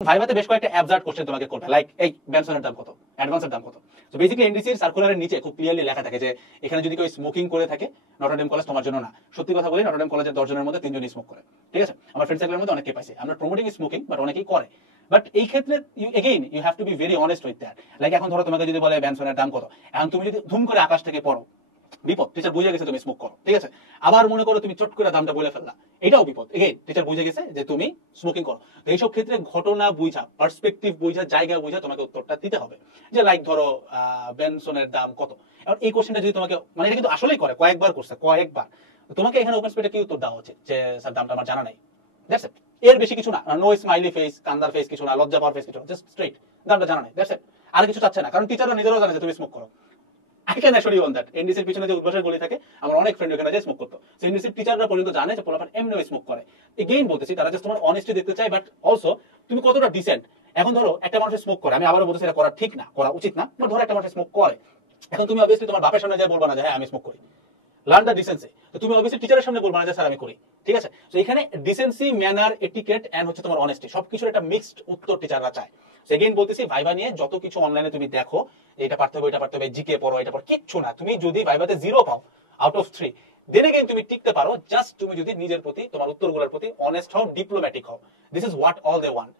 ভাইভাতে বেশ কয়েকটা absurd question তোমাকে করবে, লাইক এই বেনসনের দাম কত, অ্যাডভান্সের দাম কত। তো বেসিক্যালি এনডিসির সার্কুলারের নিচে খুব ক্লিয়ারলি লেখা থাকে যে এখানে যদি কেউ স্মোকিং করে থাকে নটরডেম কলেজ তোমার জন্য না। সত্যি কথা বলি, নটরডেম কলেজের 10 জনের মধ্যে 3 জনই স্মোক করে। ঠিক আছে, আমার ফ্রেন্ড সার্কেলের মধ্যে অনেকেই পাইছে। আমরা প্রমোটিং স্মোকিং, বাট অনেকেই করে। বাট এই ক্ষেত্রে you have to be very honest with that. Like এখন ধরো তোমাকে যদি বলে বেনসনের দাম কত, এখন তুমি যদি ধুম করে আকাশ থেকে পড়ো, বিপদ। টিচার বুঝে গেছে তুমি স্মোক করো, ঠিক আছে। আবার মনে করো তুমি চট করে দামটা বলে ফেললা, এটাও বিপদ। এগেইন টিচার বুঝে গেছে যে তুমি স্মোকিং করো। তো এইসব ক্ষেত্রে ঘটনা বুঝা, পার্সপেক্টিভ বুঝা, জায়গা বুঝা তোমাকে উত্তরটা দিতে হবে। যে লাইক ধরো বেনসনের দাম কত। এবার এই কোশ্চেনটা যদি তোমাকে, মানে এটা কিন্তু আসলেই করে, কয়েকবার করছে, কয়েকবার। তোমাকে এখানে ওপেন স্পেসে কি উত্তর দেওয়া উচিত যে স্যার দামটা আমার জানা নাই। That's it. এর বেশি কিছু না, নো স্মাইলি ফেস, কান্দার ফেস কিছু না, লজ্জা পাওয়ার ফেস কিছু না, জাস্ট স্ট্রেট দামটা জানা নাই। That's it. আর কিছু চাচ্ছে না, কারণ টিচাররা নিজেরাও জানে যে তুমি স্মোক করো। I can assure you on that. এনডিসির পিছনে যে উদ্ভাসের গলি থাকে, আমার অনেক ফ্রেন্ড ওখানে যে স্মোক করতো। সো এনডিসির টিচাররা পর্যন্ত জানে যে পোলাপান এমনিও স্মোক করে। এগেইন বলতেছি, তারা জাস্ট তোমার অনেস্টি দেখতে চায়, বাট অলসো তুমি কতটা ডিসেন্ট। এখন ধরো একটা মানুষ স্মোক করে, আমি আবারও বলতেছি এটা করা ঠিক না, করা উচিত না, বাট ধরো একটা মানুষ স্মোক করে। এখন তুমি অবভিয়াসলি তোমার বাপের সামনে যায় বলবা না যে হ্যাঁ আমি স্মোক করি। Learn the decency. তো তুমি অবভিয়াসলি টিচারের সামনে বলবা না যে স্যার আমি করি। ঠিক আছে, তো এখানে ডিসেন্সি, ম্যানার, এটিকেট এন্ড হচ্ছে তোমার অনেস্টি, সবকিছুর একটা মিক্সড উত্তর টিচাররা চায়। সেকেন্ড বলতেছি, ভাইবা নিয়ে যত কিছু অনলাইনে তুমি দেখো, এটা পারতে হবে, এটা পারতে হবে, জিকে পড়ো, এটা পড়ো, কিচ্ছু না। তুমি যদি ভাইবাতে 0 পাও আউট অফ 3, দেন এগেইন তুমি টিকতে পারো, জাস্ট তুমি যদি নিজের প্রতি, তোমার উত্তরগুলোর প্রতি অনেস্ট হও, ডিপ্লোম্যাটিক হও। This is what all they want.